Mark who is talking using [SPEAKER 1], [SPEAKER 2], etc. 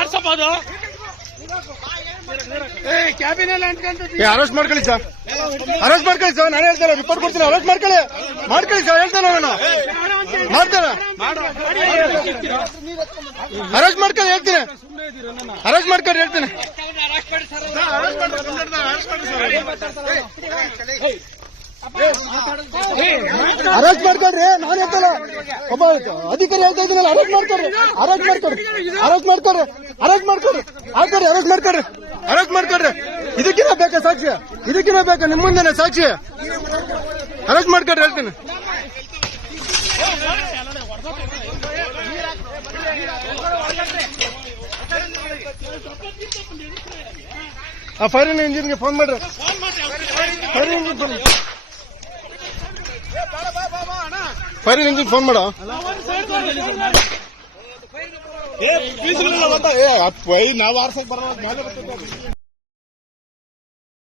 [SPEAKER 1] ಆಡ್ಸಬಹುದು ಏ ಕ್ಯಾಬಿನೆಲ್ಲ ಅಂಟ್ಕೊಂತ
[SPEAKER 2] ಏ ಅರೆಸ್ಟ್ ಮಾಡ್ಕೊಳ್ಳಿ ಸರ್ ಅರೆಸ್ಟ್ ಮಾಡ್ಕೊಳ್ಳಿ ಸರ್ ನಾನು ಹೇಳ್ತಾರೆ ರಿಪೋರ್ಟ್ ಕೊಡ್ತೀನಿ. ಅರೆಸ್ಟ್ ಮಾಡ್ಕೊಳ್ಳಿ. ಮಾಡ್ಕೊಳ್ಳಿ ಸರ್ ಹೇಳ್ತಾನೆ ನಾನು. ಮಾಡ್ತೇನೆ. ಅರೆಸ್ಟ್ ಮಾಡ್ಕೊಳ್ಳಿ ಹೇಳ್ತೀನಿ. ಅರೆಸ್ಟ್ ಮಾಡ್ಕೊಂಡು ಹೇಳ್ತೀನಿ. ಅರೆಸ್ಟ್ ಮಾಡ್ಕೊಳ್ರಿ, ನಾನು ಹೇಳ್ತಲ್ಲ ಒಬ್ಬ ಅಧಿಕಾರಿ ಹೇಳ್ತಾ ಇದ್ದೀನಲ್ಲ, ಅರೆಸ್ಟ್ ಮಾಡ್ಕೊಡ್ರಿ ಅರೆಸ್ಟ್ ಮಾಡ್ಕೊಡ್ರಿ ಅರೆಸ್ಟ್ ಮಾಡ್ಕೊಡ್ರಿ ಅರೆಸ್ಟ್ ಮಾಡ್ಕೊಡ್ರಿ ಆಗ್ತಾರೆ ಅರೆಸ್ಟ್ ಮಾಡ್ಕೊಡ್ರಿ ಅರೆಸ್ಟ್ ಮಾಡ್ಕೊಡ್ರಿ ಇದಕ್ಕಿನ ಬೇಕಾ ಸಾಕ್ಷಿ? ಇದಕ್ಕಿನ ಬೇಕಾ? ನಿಮ್ಮ ಮುಂದೆನೆ ಸಾಕ್ಷಿ? ಅರೆಸ್ಟ್ ಮಾಡ್ಕೊಡ್ರಿ ಹೇಳ್ತೀನಿ. ಆ ಫೈರ್ ಇಂಜಿನ್ಗೆ ಫೋನ್ ಮಾಡ್ರಿ. Fire engine phone fire engine phone ಮಾಡೋ.
[SPEAKER 3] ಏ ನಾವು ಆರ್ಸಕ್ ಬರೋದು ಮೇಲೆ